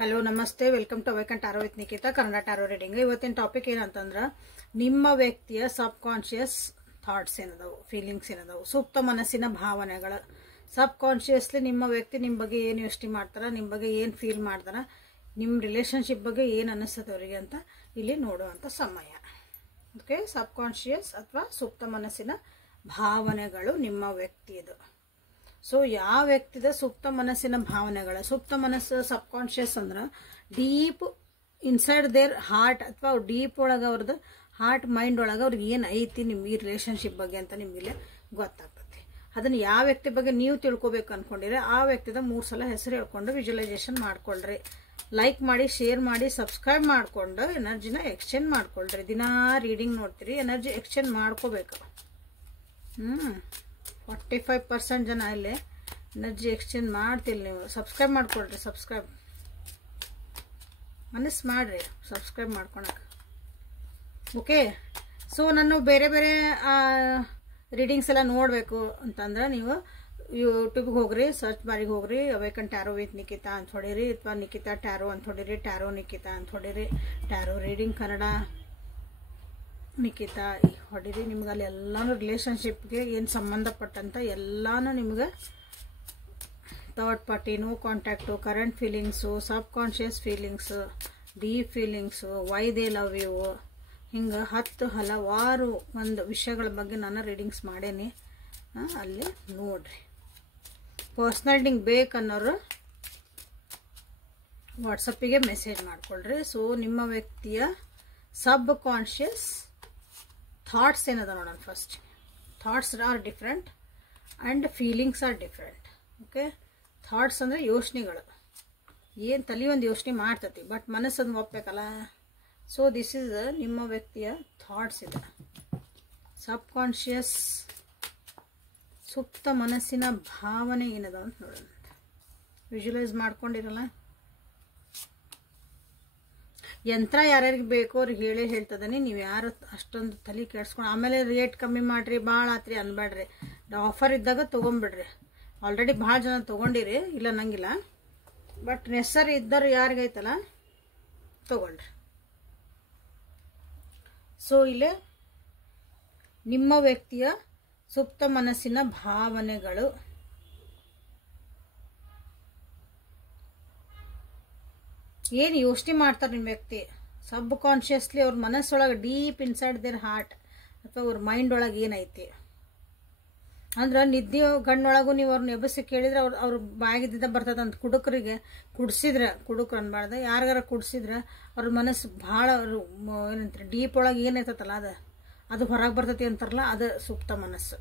Hello namaste welcome to Awaken ಟಾರೋ with Nikita Kannada tarot reading. ಇವತ್ತಿನ topic ಏನಂತಂದ್ರೆ ನಿಮ್ಮ ವ್ಯಕ್ತಿಯ ಸಬ್ ಕಾನ್ಶಿಯಸ್ ಥಾಟ್ಸ್ ಏನದಾವು, ಫೀಲಿಂಗ್ಸ್ ಏನದಾವು, ಸುಪ್ತ ಮನಸ್ಸಿನ ಭಾವನೆಗಳು. ಸಬ್ ಕಾನ್ಶಿಯಸ್ಲಿ ನಿಮ್ಮ ವ್ಯಕ್ತಿ ನಿಮ್ಮ ಬಗ್ಗೆ ಏನು ಯೋಚನೆ ಮಾಡ್ತಾರ, ನಿಮ್ಮ ಬಗ್ಗೆ ಏನು ಫೀಲ್ ಮಾಡ್ತಾರ, ನಿಮ್ಮ ರಿಲೇಶನ್ಶಿಪ್ ಬಗ್ಗೆ ಏನು ಅನ್ನಿಸ್ತದೆ ಅವರಿಗೆ ಅಂತ ಇಲ್ಲಿ ನೋಡುವಂಥ ಸಮಯ. ಓಕೆ, ಸಬ್ ಕಾನ್ಶಿಯಸ್ ಅಥವಾ ಸುಪ್ತ ಮನಸ್ಸಿನ ಭಾವನೆಗಳು ನಿಮ್ಮ ವ್ಯಕ್ತಿಯದು. ಸೊ ಯಾವ ವ್ಯಕ್ತಿದ ಸುಪ್ತ ಮನಸ್ಸಿನ ಭಾವನೆಗಳು, ಸುಪ್ತ ಮನಸ್ಸು ಸಬ್ ಕಾನ್ಶಿಯಸ್ ಅಂದ್ರೆ ಡೀಪ್ ಇನ್ಸೈಡ್ ದೇರ್ ಹಾರ್ಟ್ ಅಥವಾ ಡೀಪ್ ಒಳಗೆ ಅವ್ರದ್ದು ಹಾರ್ಟ್ ಮೈಂಡ್ ಒಳಗೆ ಅವ್ರಿಗೆ ಏನು ಐತಿ ನಿಮ್ಮ ಈ ರಿಲೇಶನ್ಶಿಪ್ ಬಗ್ಗೆ ಅಂತ ನಿಮಗೆ ಗೊತ್ತಾಗ್ತದೆ. ಅದನ್ನು ಯಾವ ವ್ಯಕ್ತಿ ಬಗ್ಗೆ ನೀವು ತಿಳ್ಕೊಬೇಕು ಅನ್ಕೊಂಡಿದ್ರೆ ಆ ವ್ಯಕ್ತಿದ 3 ಸಲ ಹೆಸರು ಹೇಳ್ಕೊಂಡು ವಿಜುವಲೈಸೇಷನ್ ಮಾಡ್ಕೊಳ್ರಿ. ಲೈಕ್ ಮಾಡಿ, ಶೇರ್ ಮಾಡಿ, ಸಬ್ಸ್ಕ್ರೈಬ್ ಮಾಡ್ಕೊಂಡು ಎನರ್ಜಿನ ಎಕ್ಸ್ಚೇಂಜ್ ಮಾಡ್ಕೊಳ್ರಿ. ದಿನಾ ರೀಡಿಂಗ್ ನೋಡ್ತೀರಿ, ಎನರ್ಜಿ ಎಕ್ಸ್ಚೇಂಜ್ ಮಾಡ್ಕೋಬೇಕು. 45% ಜನ ಇಲ್ಲಿ ಎನರ್ಜಿ ಎಕ್ಸ್ಚೇಂಜ್ ಮಾಡ್ತಿಲ್ಲ. ನೀವು ಸಬ್ಸ್ಕ್ರೈಬ್ ಮಾಡ್ಕೊಳ್ರಿ, ಸಬ್ಸ್ಕ್ರೈಬ್ ಮನಸ್ಸು ಮಾಡ್ರಿ ಸಬ್ಸ್ಕ್ರೈಬ್ ಮಾಡ್ಕೊಳಕ್ಕೆ. ಓಕೆ, ಸೊ ನಾನು ಬೇರೆ ಬೇರೆ ರೀಡಿಂಗ್ಸ್ ಎಲ್ಲ ನೋಡಬೇಕು ಅಂತಂದ್ರೆ ನೀವು ಯೂಟ್ಯೂಬ್ಗೆ ಹೋಗ್ರಿ, ಸರ್ಚ್ ಬಾರಿಗೆ ಹೋಗ್ರಿ, ಅವೇಕನ್ ಟ್ಯಾರೋ ವಿತ್ ನಿಕಿತಾ ಅಂತ ಹೊಡೀರಿ, ಅಥವಾ ನಿಕಿತಾ ಟ್ಯಾರೋ ಅಂತ ಹೊಡೀರಿ, ಟ್ಯಾರೋ ನಿಕಿತಾ ಅಂತ ಹೊಡೀರಿ, ಟ್ಯಾರೋ ರೀಡಿಂಗ್ ಕನ್ನಡ ನಿಕಿತಾ ಹೊಡೀರಿ. ನಿಮ್ಗೆ ಅಲ್ಲಿ ಎಲ್ಲಾನು ರಿಲೇಶನ್ಶಿಪ್ಗೆ ಏನು ಸಂಬಂಧಪಟ್ಟಂತ ಎಲ್ಲಾನು ನಿಮ್ಗೆ third party, no contact, current feelings, subconscious feelings, deep feelings, why they love you, ಹಿಂಗೆ 10 ಹಲವಾರು ಒಂದು ವಿಷಯಗಳ ಬಗ್ಗೆ ನಾನು ರೀಡಿಂಗ್ಸ್ ಮಾಡೇನಿ. ಅಲ್ಲಿ ನೋಡ್ರಿ. ಪರ್ಸ್ನಲ್ ರೀಡಿಂಗ್ ಬೇಕನ್ನೋರು ವಾಟ್ಸಪ್ಪಿಗೆ ಮೆಸೇಜ್ ಮಾಡ್ಕೊಳ್ರಿ. ಸೊ ನಿಮ್ಮ ವ್ಯಕ್ತಿಯ ಸಬ್ ಕಾನ್ಷಿಯಸ್ ಥಾಟ್ಸ್ ಏನದ ನೋಡೋಣ. First thoughts are different and feelings are different. Okay, thoughts ಅಂದರೆ ಯೋಚನೆಗಳು, ಏನು ತಲೆ ಒಂದು ಯೋಚನೆ ಮಾಡ್ತತಿ, ಬಟ್ ಮನಸ್ಸನ್ನು ಒಪ್ಪಬೇಕಲ್ಲ. ಸೊ ದಿಸ್ ಇಸ್ ನಿಮ್ಮ ವ್ಯಕ್ತಿಯ ಥಾಟ್ಸ್ ಇದೆ. ಸಬ್ ಕಾನ್ಷಿಯಸ್ ಸುಪ್ತ ಮನಸ್ಸಿನ ಭಾವನೆ ಏನದ ಅಂತ ನೋಡೋಣ. ವಿಜುವಲೈಸ್ ಮಾಡ್ಕೊಂಡಿರಲ್ಲ. ಯಂತ್ರ ಯಾರ್ಯಾರಿಗೆ ಬೇಕೋ ಅವ್ರಿಗೆ ಹೇಳೇ ಹೇಳ್ತದನಿ. ನೀವು ಯಾರು ಅಷ್ಟೊಂದು ತಲೆ ಕೆಡ್ಸ್ಕೊಂಡು ಆಮೇಲೆ ರೇಟ್ ಕಮ್ಮಿ ಮಾಡಿರಿ, ಭಾಳ ಆತ್ರಿ ಅನ್ಬೇಡ್ರಿ. ಆಫರ್ ಇದ್ದಾಗ ತೊಗೊಂಬಿಡ್ರಿ. ಆಲ್ರೆಡಿ ಭಾಳ ಜನ ತೊಗೊಂಡಿರಿ, ಇಲ್ಲ ನಂಗಿಲ್ಲ, ಬಟ್ ನೆಸರಿ ಇದ್ದರು ಯಾರಿಗೈತಲ್ಲ ತೊಗೊಳ್ರಿ. ಸೊ ಇಲ್ಲೇ ನಿಮ್ಮ ವ್ಯಕ್ತಿಯ ಸುಪ್ತ ಮನಸ್ಸಿನ ಭಾವನೆಗಳು. ಏನು ಯೋಚನೆ ಮಾಡ್ತಾರೆ ನಿಮ್ಮ ವ್ಯಕ್ತಿ ಸಬ್ ಕಾನ್ಷಿಯಸ್ಲಿ, ಅವ್ರ ಮನಸ್ಸೊಳಗೆ ಡೀಪ್ ಇನ್ಸೈಡ್ ದೇರ್ ಹಾರ್ಟ್ ಅಥವಾ ಅವ್ರ ಮೈಂಡ್ ಒಳಗೆ ಏನೈತಿ ಅಂದ್ರೆ ನಿದ್ದೆ ಗಣ್ಣೊಳಗೂ ನೀವು ಅವ್ರನ್ನ ಎಬ್ಬಸಿ ಕೇಳಿದ್ರೆ ಅವ್ರ ಬಾಯಿಗಿದ್ದ ಬರ್ತದಂತ. ಕುಡುಕರಿಗೆ ಕುಡ್ಸಿದ್ರೆ, ಕುಡುಕ್ರು ಅನ್ಬಾರ್ದು, ಯಾರಿಗಾರ ಕುಡ್ಸಿದ್ರೆ ಅವ್ರ ಮನಸ್ಸು ಭಾಳ ಏನಂತಾರೆ ಡೀಪ್ ಒಳಗೆ ಏನೈತಲ್ಲ ಅದು ಹೊರಗೆ ಬರ್ತೈತಿ ಅಂತಾರಲ್ಲ, ಅದು ಸುಪ್ತ ಮನಸ್ಸು.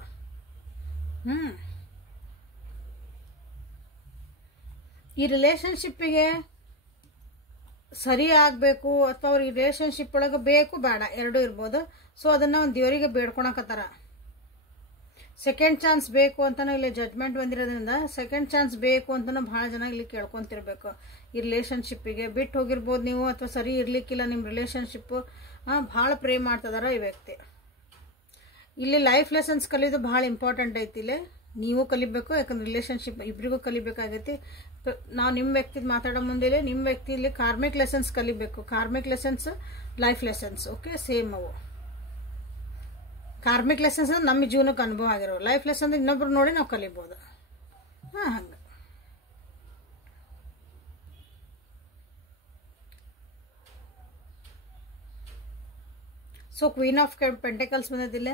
ಈ ರಿಲೇಶನ್ಶಿಪ್ಪಿಗೆ ಸರಿ ಆಗಬೇಕು ಅಥವಾ ಅವ್ರ ರಿಲೇಶನ್ಶಿಪ್ ಒಳಗೆ ಬೇಕು ಬೇಡ ಎರಡೂ ಇರ್ಬೋದು. ಸೊ ಅದನ್ನು ಒಂದು ದೇವರಿಗೆ ಬೇಡ್ಕೊಳಕತ್ತಾರ. ಸೆಕೆಂಡ್ ಚಾನ್ಸ್ ಬೇಕು ಅಂತನೂ ಇಲ್ಲಿ ಜಡ್ಜ್ಮೆಂಟ್ ಬಂದಿರೋದ್ರಿಂದ ಸೆಕೆಂಡ್ ಚಾನ್ಸ್ ಬೇಕು ಅಂತನೂ ಭಾಳ ಜನ ಇಲ್ಲಿ ಕೇಳ್ಕೊತಿರ್ಬೇಕು. ಈ ರಿಲೇಶನ್ಶಿಪ್ಪಿಗೆ ಬಿಟ್ಟು ಹೋಗಿರ್ಬೋದು ನೀವು, ಅಥವಾ ಸರಿ ಇರ್ಲಿಕ್ಕಿಲ್ಲ ನಿಮ್ಮ ರಿಲೇಶನ್ಶಿಪ್ಪು, ಭಾಳ ಪ್ರೇ ಮಾಡ್ತಿದಾರ ಈ ವ್ಯಕ್ತಿ. ಇಲ್ಲಿ ಲೈಫ್ ಲೆಸನ್ಸ್ ಕಲಿಯೋದು ಭಾಳ ಇಂಪಾರ್ಟೆಂಟ್ ಐತಿ. ಇಲ್ಲಿ ನೀವು ಕಲಿಬೇಕು, ಯಾಕಂದ್ರೆ ರಿಲೇಶನ್ಶಿಪ್ ಇಬ್ಬರಿಗೂ ಕಲಿಬೇಕಾಗೈತಿ. ನಾವು ನಿಮ್ಮ ವ್ಯಕ್ತಿ ಮಾತಾಡೋ ಮುಂದೆ ನಿಮ್ಮ ವ್ಯಕ್ತಿ ಇಲ್ಲಿ ಕಾರ್ಮಿಕ್ ಲೆಸನ್ಸ್ ಕಲಿಬೇಕು. Karmic lessons, life lessons, okay, same ಅವು. ಕಾರ್ಮಿಕ್ ಲೆಸನ್ಸ್ ಅಂದ್ರೆ ನಮ್ಮ ಜೀವನಕ್ಕೆ ಅನುಭವ ಆಗಿರೋ, ಲೈಫ್ ಲೆಸನ್ ಇನ್ನೊಬ್ರು ನೋಡಿ ನಾವು ಕಲಿಬೋದು. ಹಂಗೆ ಸೊ ಕ್ವೀನ್ ಆಫ್ ಪೆಂಟಕಲ್ಸ್ ಬಂದಿದ್ದಿಲ್ಲ.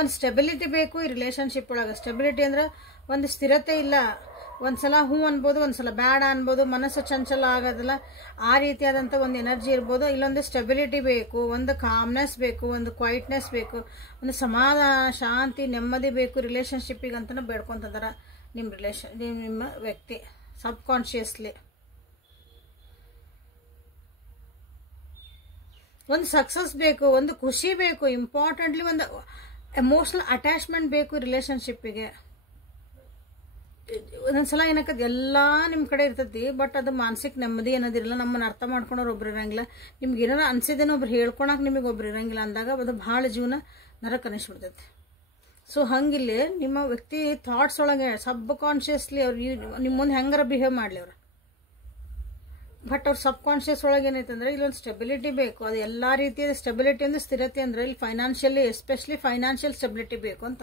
ಒಂದು ಸ್ಟೆಬಿಲಿಟಿ ಬೇಕು ಈ ರಿಲೇಶನ್ಶಿಪ್ ಒಳಗೆ. ಸ್ಟೆಬಿಲಿಟಿ ಅಂದ್ರೆ ಒಂದು ಸ್ಥಿರತೆ ಇಲ್ಲ. ಒಂದ್ಸಲ ಹ್ಞೂ ಅನ್ಬೋದು, ಒಂದ್ಸಲ ಬೇಡ ಅನ್ಬೋದು, ಮನಸ್ಸು ಚಂಚಲ ಆಗೋದಿಲ್ಲ. ಆ ರೀತಿಯಾದಂಥ ಒಂದು ಎನರ್ಜಿ ಇರ್ಬೋದು. ಇಲ್ಲೊಂದು ಸ್ಟೆಬಿಲಿಟಿ ಬೇಕು, ಒಂದು ಕಾಮ್ನೆಸ್ ಬೇಕು, ಒಂದು ಕ್ವೈಟ್ನೆಸ್ ಬೇಕು, ಒಂದು ಸಮಾಧಾನ, ಶಾಂತಿ, ನೆಮ್ಮದಿ ಬೇಕು ರಿಲೇಶನ್ಶಿಪ್ಪಿಗೆ ಅಂತಲೂ ಬೇಡ್ಕೊತಿದಾರ ನಿಮ್ಮ ವ್ಯಕ್ತಿ ಸಬ್ ಕಾನ್ಷಿಯಸ್ಲಿ. ಒಂದು ಸಕ್ಸಸ್ ಬೇಕು, ಒಂದು ಖುಷಿ ಬೇಕು, ಇಂಪಾರ್ಟೆಂಟ್ಲಿ ಒಂದು ಎಮೋಷನಲ್ ಅಟ್ಯಾಚ್ಮೆಂಟ್ ಬೇಕು ರಿಲೇಶನ್ಶಿಪ್ಪಿಗೆ. ಒಂದೊಂದ್ಸಲ ಏನಕ್ಕದ ಎಲ್ಲ ನಿಮ್ಮ ಕಡೆ ಇರ್ತೈತಿ, ಬಟ್ ಅದು ಮಾನಸಿಕ ನೆಮ್ಮದಿ ಅನ್ನೋದಿರಲ್ಲ. ನಮ್ಮನ್ನು ಅರ್ಥ ಮಾಡ್ಕೊಳೋರು ಒಬ್ರು ಇರಂಗಿಲ್ಲ. ನಿಮ್ಗೆ ಏನಾರ ಅನ್ಸಿದೇನೋ ಒಬ್ರು ಹೇಳ್ಕೊಳಕ್ಕೆ ನಿಮಗೆ ಒಬ್ರು ಇರಂಗಿಲ್ಲ ಅಂದಾಗ ಅದು ಭಾಳ ಜೀವನ ನರಕ ಅನಿಸ್ಬಿಡ್ತೈತಿ. ಸೊ ಹಂಗಿಲ್ಲಿ ನಿಮ್ಮ ವ್ಯಕ್ತಿ ಥಾಟ್ಸ್ ಒಳಗೆ ಸಬ್ ಕಾನ್ಷಿಯಸ್ಲಿ ಅವ್ರು ನಿಮ್ಮ ಮುಂದೆ ಹೆಂಗಾರ ಬಿಹೇವ್ ಮಾಡಲಿ ಅವ್ರು, ಬಟ್ ಅವ್ರ ಸಬ್ ಕಾನ್ಷಿಯಸ್ ಒಳಗೆ ಏನೈತೆ ಅಂದ್ರೆ ಇಲ್ಲೊಂದು ಸ್ಟೆಬಿಲಿಟಿ ಬೇಕು. ಅದು ಎಲ್ಲ ರೀತಿಯ ಸ್ಟೆಬಿಲಿಟಿ ಅಂದ್ರೆ ಸ್ಥಿರತೆ ಅಂದ್ರೆ ಇಲ್ಲಿ ಫೈನಾನ್ಷಿಯಲಿ ಎಸ್ಪೆಷಲಿ ಫೈನಾನ್ಷಿಯಲ್ ಸ್ಟೆಬಿಲಿಟಿ ಬೇಕು ಅಂತ.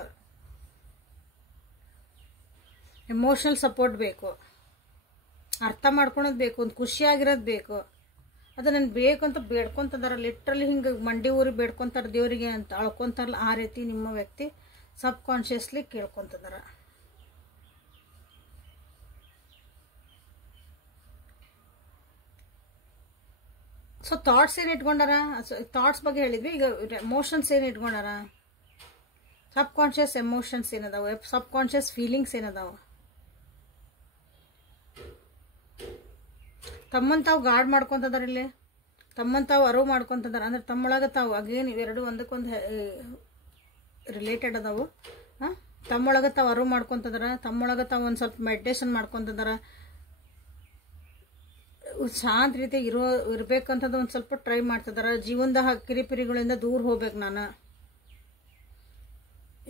ಎಮೋಷನಲ್ ಸಪೋರ್ಟ್ ಬೇಕು, ಅರ್ಥ ಮಾಡ್ಕೊಳೋದು ಬೇಕು, ಒಂದು ಖುಷಿಯಾಗಿರೋದು ಬೇಕು. ಅದು ನನ್ಗೆ ಬೇಕು ಅಂತ ಬೇಡ್ಕೊತದಾರ, ಲಿಟ್ರಲಿ ಹಿಂಗೆ ಮಂಡಿ ಊರಿ ಬೇಡ್ಕೊತಾರೆ ದೇವರಿಗೆ ಅಂತ ಅಳ್ಕೊತಾರಲ್ಲ, ಆ ರೀತಿ ನಿಮ್ಮ ವ್ಯಕ್ತಿ ಸಬ್ ಕಾನ್ಷಿಯಸ್ಲಿ ಕೇಳ್ಕೊತದಾರ. ಸೊ ಥಾಟ್ಸ್ ಏನು ಇಟ್ಕೊಂಡಾರ, ಥಾಟ್ಸ್ ಬಗ್ಗೆ ಹೇಳಿದ್ವಿ. ಈಗ ಎಮೋಷನ್ಸ್ ಏನು ಇಟ್ಕೊಂಡಾರ, ಸಬ್ ಕಾನ್ಷಿಯಸ್ ಎಮೋಷನ್ಸ್ ಏನದಾವ, ಸಬ್ ಕಾನ್ಷಿಯಸ್ ಫೀಲಿಂಗ್ಸ್ ಏನದಾವ. ತಮ್ಮನ್ನು ತಾವು ಗಾರ್ಡ್ ಮಾಡ್ಕೊತದಾರ, ಇಲ್ಲಿ ತಮ್ಮನ್ನು ತಾವು ಅರಿವು ಮಾಡ್ಕೊತದಾರ. ಅಂದ್ರೆ ತಮ್ಮೊಳಗೆ ತಾವು ಅಗೇನ್ ಇವೆರಡು ಒಂದಕ್ಕೊಂದು ರಿಲೇಟೆಡ್ ಅದಾವು. ತಮ್ಮೊಳಗೆ ತಾವು ಅರಿವು ಮಾಡ್ಕೊತದಾರ, ತಮ್ಮೊಳಗೆ ತಾವು ಒಂದು ಸ್ವಲ್ಪ ಮೆಡಿಟೇಷನ್ ಮಾಡ್ಕೊತದಾರ, ಶಾಂತ ರೀತಿ ಇರ್ಬೇಕಂತದ್ದು ಒಂದು ಸ್ವಲ್ಪ ಟ್ರೈ ಮಾಡ್ತಿದಾರ. ಜೀವನದ ಕಿರಿಪಿರಿಗಳಿಂದ ದೂರ ಹೋಗ್ಬೇಕು ನಾನು.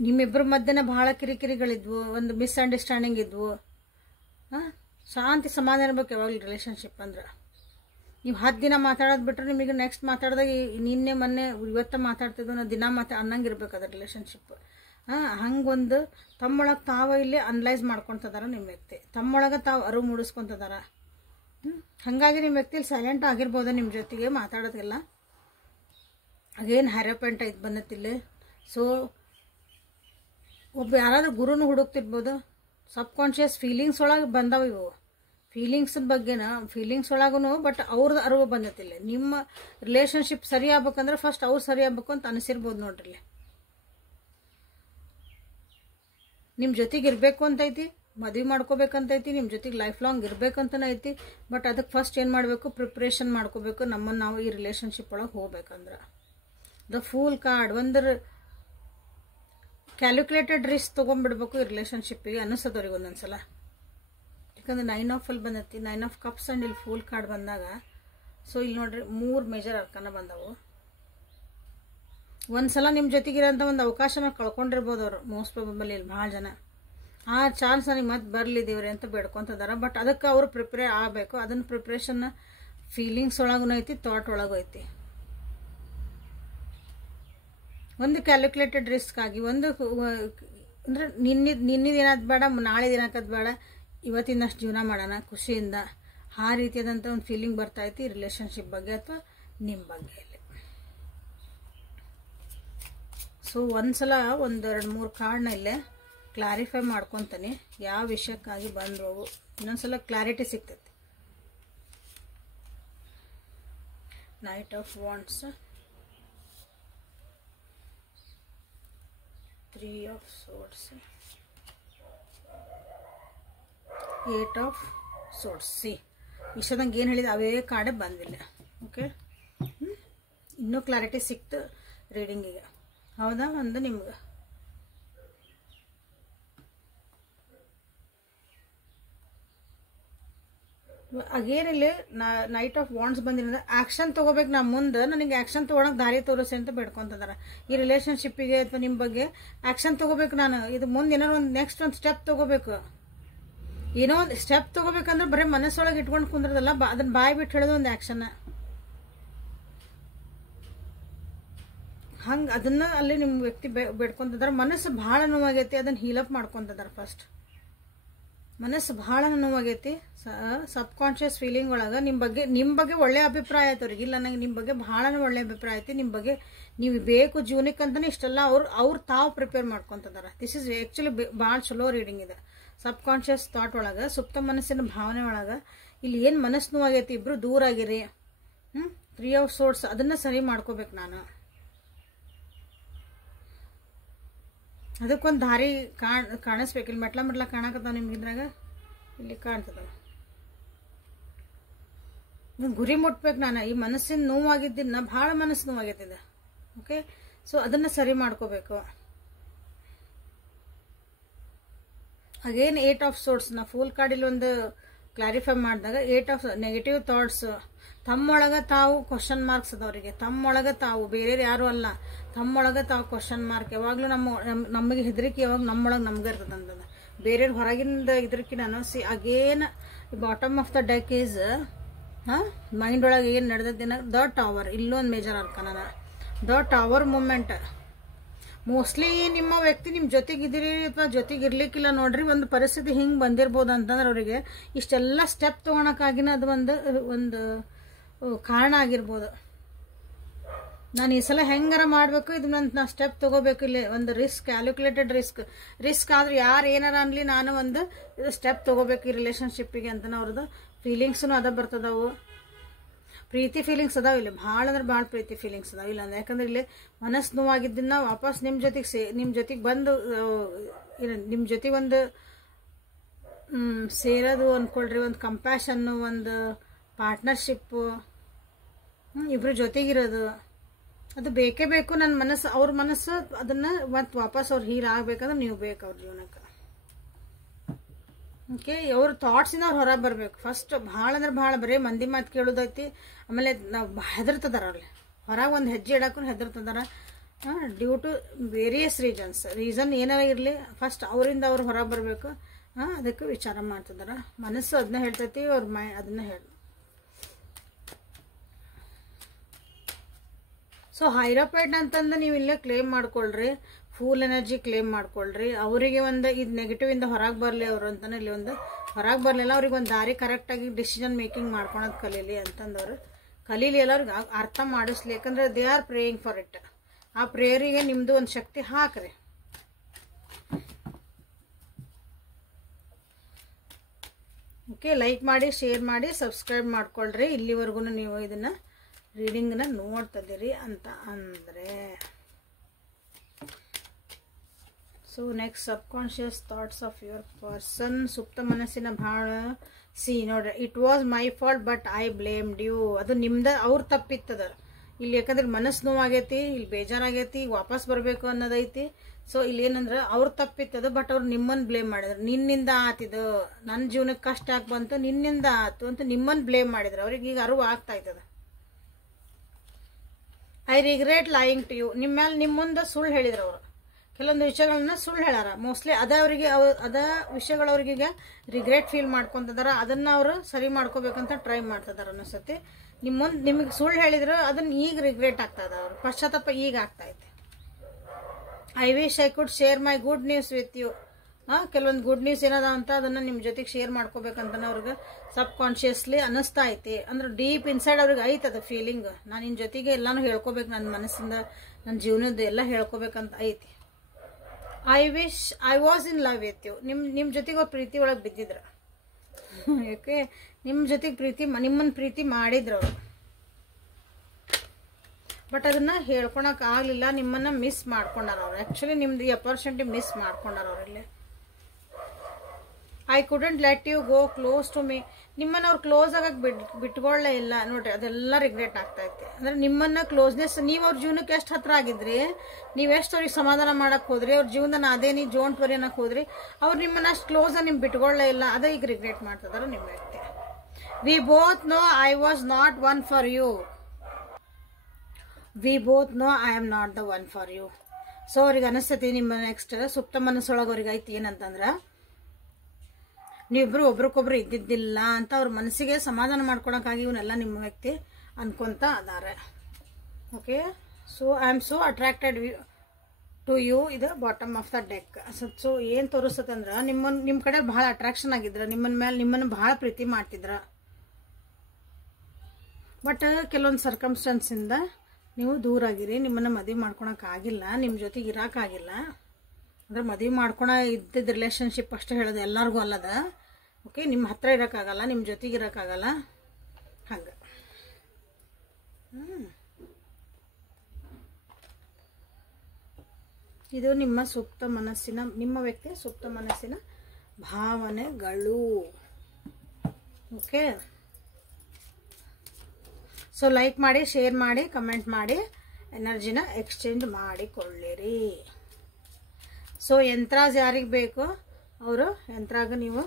ನಿಮ್ಮಿಬ್ಬರ ಮಧ್ಯೆ ಬಹಳ ಕಿರಿಕಿರಿಗಳಿದ್ವು, ಒಂದು ಮಿಸ್ಅಂಡರ್ಸ್ಟ್ಯಾಂಡಿಂಗ್ ಇದ್ವು. ಶಾಂತಿ ಸಮಾಧಾನ ಇರ್ಬೇಕು ಯಾವಾಗಲೂ ರಿಲೇಷನ್ಶಿಪ್ ಅಂದ್ರೆ. ನೀವು 10 ದಿನ ಮಾತಾಡೋದು ಬಿಟ್ರೆ ನಿಮಗೆ ನೆಕ್ಸ್ಟ್ ಮಾತಾಡಿದಾಗ ನಿನ್ನೆ ಮೊನ್ನೆ ಇವತ್ತ ಮಾತಾಡ್ತಿದ್ವು ನಾ ದಿನ ಅನ್ನಂಗಿರ್ಬೇಕು ಅದು ರಿಲೇಷನ್ಶಿಪ್. ಹಂಗೊಂದು ತಮ್ಮೊಳಗೆ ತಾವು ಇಲ್ಲಿ ಅನಲೈಸ್ ಮಾಡ್ಕೊತದಾರ ನಿಮ್ಮ ವ್ಯಕ್ತಿ, ತಮ್ಮೊಳಗೆ ತಾವು ಅರಿವು ಮೂಡಿಸ್ಕೊತದಾರ. ಹಾಗಾಗಿ ನಿಮ್ಮ ವ್ಯಕ್ತಿ ಸೈಲೆಂಟ್ ಆಗಿರ್ಬೋದು ನಿಮ್ಮ ಜೊತೆಗೆ ಮಾತಾಡೋದಿಲ್ಲ. ಅಗೇನು ಹ್ಯಾರಪೆಂಟ್ ಇದು ಬಂದತ್ತಿಲ್ಲ. ಸೊ ಒಬ್ಬ ಯಾರಾದ್ರೂ ಗುರುನು ಹುಡುಕ್ತಿರ್ಬೋದು. ಸಬ್ ಕಾನ್ಷಿಯಸ್ ಫೀಲಿಂಗ್ಸ್ ಒಳಗೆ ಬಂದವು ಇವು, ಫೀಲಿಂಗ್ಸ್ ಬಗ್ಗೆನ ಫೀಲಿಂಗ್ಸ್ ಒಳಗೂ. ಬಟ್ ಅವ್ರದ್ದು ಅರಿವು ಬಂದತ್ತಿಲ್ಲ. ನಿಮ್ಮ ರಿಲೇಷನ್ಶಿಪ್ ಸರಿ ಆಗ್ಬೇಕಂದ್ರೆ ಫಸ್ಟ್ ಅವ್ರು ಸರಿ ಆಗ್ಬೇಕು ಅಂತ ಅನಿಸಿರ್ಬೋದು ನೋಡ್ರಿ. ನಿಮ್ಮ ಜೊತೆಗೆ ಇರಬೇಕು ಅಂತೈತಿ, ಮದುವೆ ಮಾಡ್ಕೋಬೇಕಂತೈತಿ, ನಿಮ್ಮ ಜೊತೆಗೆ ಲೈಫ್ ಲಾಂಗ್ ಇರ್ಬೇಕಂತನೇ ಐತಿ. ಬಟ್ ಅದಕ್ಕೆ ಫಸ್ಟ್ ಏನು ಮಾಡಬೇಕು, ಪ್ರಿಪ್ರೇಷನ್ ಮಾಡ್ಕೋಬೇಕು. ನಮ್ಮನ್ನು ನಾವು ಈ ರಿಲೇಷನ್ಶಿಪ್ ಒಳಗೆ ಹೋಗ್ಬೇಕಂದ್ರೆ ದ ಫೂಲ್ ಕಾರ್ಡ್ ಒಂದರ ಕ್ಯಾಲ್ಕುಲೇಟೆಡ್ ರಿಸ್ಕ್ ತೊಗೊಂಡ್ಬಿಡ್ಬೇಕು ಈ ರಿಲೇಷನ್ಶಿಪ್ಪಿಗೆ ಅನ್ನಿಸೋದವ್ರಿಗೆ ಒಂದೊಂದ್ಸಲ. ಯಾಕಂದ್ರೆ 9 ಆಫ್ ಅಲ್ಲಿ ಬಂದೈತಿ, 9 ಆಫ್ ಕಪ್ಸ್ ಆ್ಯಂಡ್ ಇಲ್ಲಿ ಫೂಲ್ ಕಾರ್ಡ್ ಬಂದಾಗ. ಸೊ ಇಲ್ಲಿ ನೋಡ್ರಿ 3 ಮೇಜರ್ ಅರ್ಕನ ಬಂದವು. ಒಂದ್ಸಲ ನಿಮ್ಮ ಜೊತೆಗಿರೋಂಥ ಒಂದು ಅವಕಾಶನ ಕಳ್ಕೊಂಡಿರ್ಬೋದು ಅವರು ಮೋಸ್ಟ್ ಪ್ರಾಬಬಲಿ. ಇಲ್ಲಿ ಭಾಳ ಜನ ಆ ಚಾನ್ಸ್ ನನಗೆ ಮತ್ತೆ ಬರಲಿದ್ದೀವ್ರಿ ಅಂತ ಬೇಡ್ಕೊತಿದಾರ. ಬಟ್ ಅದಕ್ಕೆ ಅವರು ಪ್ರಿಪೇರ್ ಆಗಬೇಕು. ಅದನ್ನ ಪ್ರಿಪ್ರೇಷನ್ ಫೀಲಿಂಗ್ಸ್ ಒಳಗೂ ಐತಿ, ಥಾಟ್ ಒಳಗೂ ಐತಿ. ಒಂದು ಕ್ಯಾಲ್ಕುಲೇಟೆಡ್ ರಿಸ್ಕ್ ಆಗಿ ಒಂದು ಅಂದ್ರೆ ನಿನ್ನಿದು ಏನಾದ್ ಬೇಡ, ನಾಳೆ ಏನಾಕದ್ ಬೇಡ, ಇವತ್ತಿನಷ್ಟು ಜೀವನ ಮಾಡೋಣ ಖುಷಿಯಿಂದ. ಆ ರೀತಿಯಾದಂಥ ಒಂದು ಫೀಲಿಂಗ್ ಬರ್ತಾ ಐತಿ ರಿಲೇಷನ್ಶಿಪ್ ಬಗ್ಗೆ ಅಥವಾ ನಿಮ್ಮ ಬಗ್ಗೆ. ಸೊ ಒಂದ್ಸಲ 1-2-3 ಕಾರ್ಡ್ನ ಇಲ್ಲೇ ಕ್ಲಾರಿಫೈ ಮಾಡ್ಕೊತಾನೆ ಯಾವ ವಿಷಯಕ್ಕಾಗಿ ಬಂದವು. ಇನ್ನೊಂದ್ಸಲ ಕ್ಲಾರಿಟಿ ಸಿಗ್ತೈತಿ. Knight of wands, 3 of swords, 8 of swords. ಇಷ್ಟದಂಗೆ ಏನು ಹೇಳಿದ ಅವೇ ಕಾರ್ಡೇ ಬಂದಿಲ್ಲ. ಓಕೆ, ಇನ್ನೂ ಕ್ಲಾರಿಟಿ ಸಿಕ್ತು ರೀಡಿಂಗಿಗೆ. ಹೌದಾ, ಒಂದು ನಿಮ್ಗೆ ಅಗೇನಿಲ್ಲಿ ನೈಟ್ ಆಫ್ ವಾಂಡ್ಸ್ ಬಂದಿರೋದು ಆಕ್ಷನ್ ತೊಗೋಬೇಕು. ನಾ ಮುಂದೆ ನನಗೆ ಆಕ್ಷನ್ ತೊಗೊಳಕ್ಕೆ ದಾರಿ ತೋರಿಸಿ ಅಂತ ಬೇಡ್ಕೊತಿದಾರೆ. ಈ ರಿಲೇಷನ್ಶಿಪ್ಪಿಗೆ ಅಥವಾ ನಿಮ್ಮ ಬಗ್ಗೆ ಆಕ್ಷನ್ ತೊಗೋಬೇಕು. ನಾನು ಇದು ಮುಂದೆ ಏನಾರು ಒಂದು ನೆಕ್ಸ್ಟ್ ಒಂದು ಸ್ಟೆಪ್ ತೊಗೋಬೇಕು. ಏನೋ ಒಂದು ಸ್ಟೆಪ್ ತೊಗೋಬೇಕಂದ್ರೆ ಬರೀ ಮನಸ್ಸೊಳಗೆ ಇಟ್ಕೊಂಡು ಕುಂದ್ರದಲ್ಲ, ಅದನ್ನ ಬಾಯಿ ಬಿಟ್ಟು ಹೇಳೋದು ಒಂದು ಆಕ್ಷನ್. ಹಂಗೆ ಅದನ್ನ ಅಲ್ಲಿ ನಿಮ್ಮ ವ್ಯಕ್ತಿ ಬೇಡ್ಕೊತಿದಾರೆ. ಮನಸ್ಸು ಭಾಳ ನೋವಾಗೈತಿ, ಅದನ್ನ ಹೀಲಪ್ ಮಾಡ್ಕೊತಿದಾರೆ. ಫಸ್ಟ್ ಮನಸ್ಸು ಭಾಳ ನೋವಾಗೈತಿ. ಸಬ್ ಕಾನ್ಷಿಯಸ್ ಫೀಲಿಂಗ್ ಒಳಗೆ ನಿಮ್ಮ ಬಗ್ಗೆ ಒಳ್ಳೆ ಅಭಿಪ್ರಾಯ ಆಯ್ತು ಅವ್ರಿಗೆ. ಇಲ್ಲ ನಂಗೆ ನಿಮ್ಮ ಬಗ್ಗೆ ಭಾಳ ಒಳ್ಳೆ ಅಭಿಪ್ರಾಯ ಐತಿ, ನಿಮ್ಮ ಬಗ್ಗೆ ನೀವು ಬೇಕು ಜೀವನಕ್ಕೆ ಅಂತಲೇ ಇಷ್ಟೆಲ್ಲ ಅವ್ರು ತಾವು ಪ್ರಿಪೇರ್ ಮಾಡ್ಕೊತಿದಾರೆ. ದಿಸ್ ಇಸ್ ಆ್ಯಕ್ಚುಲಿ ಭಾಳ ಚಲೋ ರೀಡಿಂಗ್ ಇದೆ. ಸಬ್ ಕಾನ್ಷಿಯಸ್ ಥಾಟ್ ಒಳಗೆ, ಸುಪ್ತ ಮನಸ್ಸಿನ ಭಾವನೆ ಒಳಗೆ ಇಲ್ಲಿ ಏನು ಮನಸ್ಸು ನೋವಾಗೈತಿ, ಇಬ್ರು ದೂರ ಆಗಿರಿ. 3 ಆಫ್ ಸೋರ್ಡ್ಸ್ ಅದನ್ನ ಸರಿ ಮಾಡ್ಕೋಬೇಕು ನಾನು. ಅದಕ್ಕೊಂದು ದಾರಿ ಕಾಣಿಸ್ಬೇಕು. ಇಲ್ಲಿ ಮೆಟ್ಲ ಕಾಣಕತ್ತಾವ ನಿಮ್ಗೆ, ಇದ್ರಾಗ ಇಲ್ಲಿ ಕಾಣ್ತದ. ಗುರಿ ಮುಟ್ಬೇಕು ನಾನು. ಈ ಮನಸ್ಸಿನ ನೋವಾಗಿದ್ದನ್ನ ಭಾಳ ಮನಸ್ಸು ನೋವಾಗೈತಿದೆ. ಓಕೆ, ಸೊ ಅದನ್ನ ಸರಿ ಮಾಡ್ಕೋಬೇಕು. Again 8 of swords. ನಾ ಫುಲ್ ಕಾರ್ಡ್ ಇಲ್ಲಿ ಒಂದು ಕ್ಲಾರಿಫೈ ಮಾಡಿದಾಗ 8 ಆಫ್ ನೆಗೆಟಿವ್ ಥಾಟ್ಸ್ ತಮ್ಮೊಳಗೆ ತಾವು ಕ್ವಶನ್ ಮಾರ್ಕ್ಸ್ ಅದವರಿಗೆ, ತಮ್ಮೊಳಗೆ ತಾವು, ಬೇರೆ ಯಾರು ಅಲ್ಲ, ತಮ್ಮೊಳಗೆ ತಾವು ಕ್ವಶನ್ ಮಾರ್ಕ್. ಯಾವಾಗಲೂ ನಮಗೆ ಹೆದರಿಕೆ ಯಾವಾಗ ನಮ್ಮೊಳಗೆ ನಮ್ಗೆ ಇರ್ತದೆ ಅಂತಂದು, ಬೇರೆಯವ್ರ ಹೊರಗಿಂದ ಇದ್ರಕಿ ನಾನು again bottom of the deck is mind ಒಳಗೆ ಏನು ನಡೆದಿದ್ದೇನ ದ ಟವರ್. ಇಲ್ಲೊಂದು major arcana the tower moment. Mostly ನಿಮ್ಮ ವ್ಯಕ್ತಿ ನಿಮ್ಮ ಜೊತೆಗಿದ್ದೀರಿ ಅಥವಾ ಜೊತೆಗಿರ್ಲಿಕ್ಕಿಲ್ಲ ನೋಡ್ರಿ. ಒಂದು ಪರಿಸ್ಥಿತಿ ಹಿಂಗೆ ಬಂದಿರ್ಬೋದು ಅಂತಂದ್ರೆ ಅವರಿಗೆ ಇಷ್ಟೆಲ್ಲ ಸ್ಟೆಪ್ ತೊಗೊಳಕ್ಕಾಗಿನ ಅದು ಒಂದು ಕಾರಣ ಆಗಿರ್ಬೋದು. ನಾನು ಈ ಸಲ ಹೆಂಗಾರ ಮಾಡಬೇಕು, ಇದು ನಾ ಸ್ಟೆಪ್ ತೊಗೋಬೇಕು, ಇಲ್ಲಿ ಒಂದು ರಿಸ್ಕ್, ಕ್ಯಾಲ್ಕುಲೇಟೆಡ್ ರಿಸ್ಕ್ ಆದ್ರೆ ಯಾರು ಏನಾರ ಅನ್ಲಿ ನಾನು ಒಂದು ಸ್ಟೆಪ್ ತೊಗೋಬೇಕು ಈ ರಿಲೇಷನ್ಶಿಪ್ಪಿಗೆ ಅಂತ ಅವ್ರದ್ದು ಫೀಲಿಂಗ್ಸ್ನು ಅದ ಬರ್ತದವು. ಪ್ರೀತಿ ಫೀಲಿಂಗ್ಸ್ ಅದಾವ ಇಲ್ಲಿ, ಭಾಳ ಅಂದ್ರೆ ಭಾಳ ಪ್ರೀತಿ ಫೀಲಿಂಗ್ಸ್ ಅದಾವ ಇಲ್ಲ ಅಂದ್ರೆ. ಯಾಕಂದ್ರೆ ಇಲ್ಲಿ ಮನಸ್ಸು ನೋವಾಗಿದ್ದನ್ನ ವಾಪಸ್ ನಿಮ್ಮ ಜೊತೆಗೆ ಬಂದು ನಿಮ್ಮ ಜೊತೆಗೆ ಒಂದು ಸೇರೋದು ಅಂದ್ಕೊಳ್ರಿ, ಒಂದು ಕಂಪ್ಯಾಷನ್ನು, ಒಂದು ಪಾರ್ಟ್ನರ್ಶಿಪ್ಪು, ಇಬ್ರು ಜೊತೆಗಿರೋದು ಅದು ಬೇಕೇ ಬೇಕು. ನನ್ನ ಮನಸ್ಸು, ಅವ್ರ ಮನಸ್ಸು ಅದನ್ನ ಮತ್ತೆ ವಾಪಸ್ ಅವ್ರು ಹೀಲ್ ಆಗ್ಬೇಕಂದ್ರೆ ನೀವು ಬೇಕು ಅವ್ರ ಜೀವನಕ್ಕೆ. ಓಕೆ, ಅವ್ರ ಥಾಟ್ಸಿಂದ ಅವ್ರು ಹೊರಗೆ ಬರಬೇಕು ಫಸ್ಟ್. ಭಾಳ ಅಂದ್ರೆ ಭಾಳ ಬರೀ ಮಂದಿ ಮಾತು ಕೇಳೋದೈತಿ. ಆಮೇಲೆ ನಾವು ಹೆದರ್ತದಾರ ಅಲ್ಲಿ ಹೊರಗೆ ಒಂದು ಹೆಜ್ಜೆ ಇಡಕ್ಕೂ ಹೆದರ್ತದಾರ ಡ್ಯೂ ಟು ವೇರಿಯಸ್ ರೀಸನ್ ಏನಾರ ಇರಲಿ. ಫಸ್ಟ್ ಅವರಿಂದ ಅವ್ರು ಹೊರಗೆ ಬರಬೇಕು. ಅದಕ್ಕೆ ವಿಚಾರ ಮಾಡ್ತಿದಾರ. ಮನಸ್ಸು ಅದನ್ನ ಹೇಳ್ತೈತಿ, ಅವ್ರ ಅದನ್ನ ಹೇಳಿ. ಸೊ ಹೈರೋಪೈಟ್ ಅಂತಂದು ನೀವು ಇಲ್ಲೇ ಕ್ಲೇಮ್ ಮಾಡ್ಕೊಳ್ರಿ, ಫುಲ್ ಎನರ್ಜಿ ಕ್ಲೇಮ್ ಮಾಡ್ಕೊಳ್ರಿ. ಅವರಿಗೆ ಒಂದು ಇದು ನೆಗೆಟಿವ್ ಇಂದ ಹೊರಗೆ ಬರಲಿ ಅವರು ಅಂತಾನೆ ಇಲ್ಲಿ ಒಂದು ಹೊರಗೆ ಬರಲಿಲ್ಲ. ಅವ್ರಿಗೆ ಒಂದು ದಾರಿ ಕರೆಕ್ಟಾಗಿ ಡಿಸಿಷನ್ ಮೇಕಿಂಗ್ ಮಾಡ್ಕೊಳೋದು ಕಲೀಲಿ ಅಂತಂದವ್ರು. ಕಲೀಲಿ, ಎಲ್ಲರಿಗೆ ಅರ್ಥ ಮಾಡಿಸ್ಲಿ. ಯಾಕಂದ್ರೆ they are praying for it. ಆ ಪ್ರೇಯರಿಗೆ ನಿಮ್ಮದು ಒಂದು ಶಕ್ತಿ ಹಾಕ್ರಿ. ಓಕೆ, ಲೈಕ್ ಮಾಡಿ, ಶೇರ್ ಮಾಡಿ, ಸಬ್ಸ್ಕ್ರೈಬ್ ಮಾಡ್ಕೊಳ್ರಿ. ಇಲ್ಲಿವರೆಗೂ ನೀವು ಇದನ್ನು ರೀಡಿಂಗ್ನ ನೋಡ್ತಿದ್ದೀರಿ ಅಂತ ಅಂದರೆ. So next subconscious thoughts of your person. ಸುಪ್ತ ಮನಸ್ಸಿನ ಭಾಳ ನೋಡ್ರಿ. It was my fault but I blamed you. ಅದು ನಿಮ್ದು, ಅವ್ರು ತಪ್ಪಿತ್ತದ ಇಲ್ಲಿ. ಯಾಕಂದ್ರೆ ಮನಸ್ಸು ನೋವಾಗೈತಿ, ಇಲ್ಲಿ ಬೇಜಾರಾಗೈತಿ, ವಾಪಸ್ ಬರಬೇಕು ಅನ್ನೋದೈತಿ. ಸೊ ಇಲ್ಲಿ ಏನಂದ್ರೆ ಅವ್ರು ತಪ್ಪಿತ್ತದ, ಬಟ್ ಅವ್ರು ನಿಮ್ಮನ್ನು ಬ್ಲೇಮ್ ಮಾಡಿದ್ರು. ನಿನ್ನಿಂದ ಆತಿದು, ನನ್ನ ಜೀವನಕ್ಕೆ ಕಷ್ಟ ಆಗಿ ಬಂತು, ನಿನ್ನಿಂದ ಆತು ಅಂತ ನಿಮ್ಮನ್ನು ಬ್ಲೇಮ್ ಮಾಡಿದ್ರು. ಅವ್ರಿಗೆ ಈಗ ಅರಿವು ಆಗ್ತಾ ಇರ್ತದ. I regret lying to you. ನಿಮ್ಮ ಮೇಲೆ ನಿಮ್ಮ ಮುಂದೆ ಸುಳ್ಳು ಹೇಳಿದ್ರು ಅವರು. ಕೆಲವೊಂದು ವಿಷಯಗಳನ್ನ ಸುಳ್ಳು ಹೇಳಾರ. ಮೋಸ್ಟ್ಲಿ ಅದ ಅವರಿಗೆ ಅದ ವಿಷಯಗಳು ಅವ್ರಿಗೆ ರಿಗ್ರೆಟ್ ಫೀಲ್ ಮಾಡ್ಕೊಂತಿದಾರ. ಅದನ್ನ ಅವರು ಸರಿ ಮಾಡ್ಕೋಬೇಕಂತ ಟ್ರೈ ಮಾಡ್ತಿದಾರ ಅನ್ನಿಸ್ತತಿ. ನಿಮ್ಮ ಮುಂದೆ ನಿಮಗೆ ಸುಳ್ಳು ಹೇಳಿದ್ರು, ಅದನ್ನ ಈಗ ರಿಗ್ರೆಟ್ ಆಗ್ತಾ ಇದ. ಅವ್ರು ಪಶ್ಚಾತ್ತಾಪ ಈಗ ಆಗ್ತಾ ಐತೆ. I wish I could share my good news with you. ಕೆಲವೊಂದು ಗುಡ್ ನ್ಯೂಸ್ ಏನದ ಅಂತ ಅದನ್ನ ನಿಮ್ಮ ಜೊತೆಗೆ ಶೇರ್ ಮಾಡ್ಕೋಬೇಕಂತಾನೆ ಅವ್ರಿಗೆ ಸಬ್ ಕಾನ್ಶಿಯಸ್ಲಿ ಅನ್ನಿಸ್ತಾ ಐತಿ. ಅಂದ್ರೆ ಡೀಪ್ ಇನ್ಸೈಡ್ ಅವ್ರಿಗೆ ಐತದ ಫೀಲಿಂಗ್. ನಾನು ನಿನ್ನ ಜೊತೆಗೆ ಎಲ್ಲಾನು ಹೇಳ್ಕೋಬೇಕು, ನನ್ನ ಮನಸ್ಸಿಂದ ನನ್ನ ಜೀವನದ ಎಲ್ಲ ಹೇಳ್ಕೋಬೇಕಂತ ಐತಿ. I wish I was in love with you. ನಿಮ್ಮ ಜೊತೆಗೆ ಅವ್ರು ಪ್ರೀತಿ ಒಳಗೆ ಬಿದ್ದಿದ್ರು. ಯಾಕೆ ನಿಮ್ಮ ಜೊತೆಗೆ ನಿಮ್ಮನ್ನು ಪ್ರೀತಿ ಮಾಡಿದ್ರು ಅವರು, ಬಟ್ ಅದನ್ನ ಹೇಳ್ಕೊಳಕ್ ಆಗ್ಲಿಲ್ಲ. ನಿಮ್ಮನ್ನ ಮಿಸ್ ಮಾಡ್ಕೊಂಡಾರ ಅವ್ರು. ಆಕ್ಚುಲಿ ನಿಮ್ದು ಈ ಅಪರ್ಚುನಿಟಿ ಮಿಸ್ ಮಾಡ್ಕೊಂಡಾರ ಅವರಲ್ಲಿ. I couldn't let you go close to me. ನಿಮ್ಮನ್ನ ಅವ್ರು ಕ್ಲೋಸ್ ಆಗಕ್ಕೆ ಬಿಟ್ಕೊಳ್ಳೇ ಇಲ್ಲ ನೋಡ್ರಿ. ಅದೆಲ್ಲ ರಿಗ್ರೆಟ್ ಆಗ್ತಾ ಐತಿ. ಅಂದ್ರೆ ನಿಮ್ಮನ್ನ ಕ್ಲೋಸ್ನೆಸ್, ನೀವು ಅವ್ರ ಜೀವನಕ್ಕೆ ಎಷ್ಟು ಹತ್ರ ಆಗಿದ್ರಿ, ನೀವೆಷ್ಟು ಅವ್ರಿಗೆ ಸಮಾಧಾನ ಮಾಡಕ್ ಹೋದ್ರಿ, ಅವ್ರ ಜೀವನದ ಅದೇ ನೀವು ಜೋಂಟ್ ವರಿ ಅನ್ನಕ್ ಹೋದ್ರಿ, ಅವ್ರು ನಿಮ್ಮನ್ನ ಅಷ್ಟು ಕ್ಲೋಸ್ ಆಗಿ ನಿಮ್ಗೆ ಬಿಟ್ಕೊಳ್ಳೇ ಇಲ್ಲ. ಅದೇ ಈಗ ರಿಗ್ರೆಟ್ ಮಾಡ್ತಿದಾರ ನಿಮ್ಮ ವ್ಯಕ್ತಿ. We both know I was not one for you. We both know I am not the one for you. So ಅವ್ರಿಗೆ ಅನಿಸ್ತೈತಿ ನಿಮ್ಮ ನೆಕ್ಸ್ಟ್ ಸುಪ್ತ ಮನಸ್ಸೊಳಗೆ ಅವ್ರಿಗೆ ಐತಿ ಏನಂತಂದ್ರ, ನೀವಿಬ್ರು ಒಬ್ರಿಗೊಬ್ರು ಇದ್ದಿದ್ದಿಲ್ಲ ಅಂತ ಅವ್ರ ಮನಸ್ಸಿಗೆ ಸಮಾಧಾನ ಮಾಡ್ಕೊಳಕ್ಕಾಗಿ ಇವನ್ನೆಲ್ಲ ನಿಮ್ಮ ವ್ಯಕ್ತಿ ಅನ್ಕೊಂತ ಅದಾರೆ. Okay, so I am so attracted to you. ಇದು bottom of the deck. So ಏನು ತೋರಿಸ್ತದೆ ಅಂದ್ರೆ ನಿಮ್ಮ ಕಡೆ ಬಹಳ ಅಟ್ರಾಕ್ಷನ್ ಆಗಿದ್ರ, ನಿಮ್ಮನ್ನು ಬಹಳ ಪ್ರೀತಿ ಮಾಡ್ತಿದ್ರ. ಬಟ್ ಕೆಲವೊಂದು ಸರ್ಕಮ್ಸ್ಟೆನ್ಸಿಂದ ನೀವು ದೂರ ಆಗಿರಿ. ನಿಮ್ಮನ್ನು ಮದುವೆ ಮಾಡ್ಕೊಳಕ್ಕಾಗಿಲ್ಲ, ನಿಮ್ಮ ಜೊತೆಗೆ ಇರೋಕ್ಕಾಗಿಲ್ಲ. ಅಂದ್ರೆ ಮದುವೆ ಮಾಡ್ಕೊಳ ಇದ್ದಿದ್ದ ರಿಲೇಷನ್ಶಿಪ್ ಅಷ್ಟೇ ಹೇಳೋದು, ಎಲ್ಲರಿಗೂ ಅಲ್ಲದ. ಓಕೆ, ನಿಮ್ಮ ಹತ್ರ ಇರೋಕ್ಕಾಗಲ್ಲ, ನಿಮ್ಮ ಜೊತೆಗೆ ಇರೋಕ್ಕಾಗಲ್ಲ. ಹಂಗೆ ಇದು ನಿಮ್ಮ ಸುಪ್ತ ಮನಸ್ಸಿನ, ನಿಮ್ಮ ವ್ಯಕ್ತಿಯ ಸುಪ್ತ ಮನಸ್ಸಿನ ಭಾವನೆಗಳು. ಓಕೆ, ಸೊ ಲೈಕ್ ಮಾಡಿ, ಶೇರ್ ಮಾಡಿ, ಕಮೆಂಟ್ ಮಾಡಿ, ಎನರ್ಜಿನ ಎಕ್ಸ್ಚೇಂಜ್ ಮಾಡಿಕೊಳ್ಳಿರಿ. ಸೊ ಯಂತ್ರಾಸ್ ಯಾರಿಗೆ ಬೇಕು ಅವರು ಯಂತ್ರಾಗ ನೀವು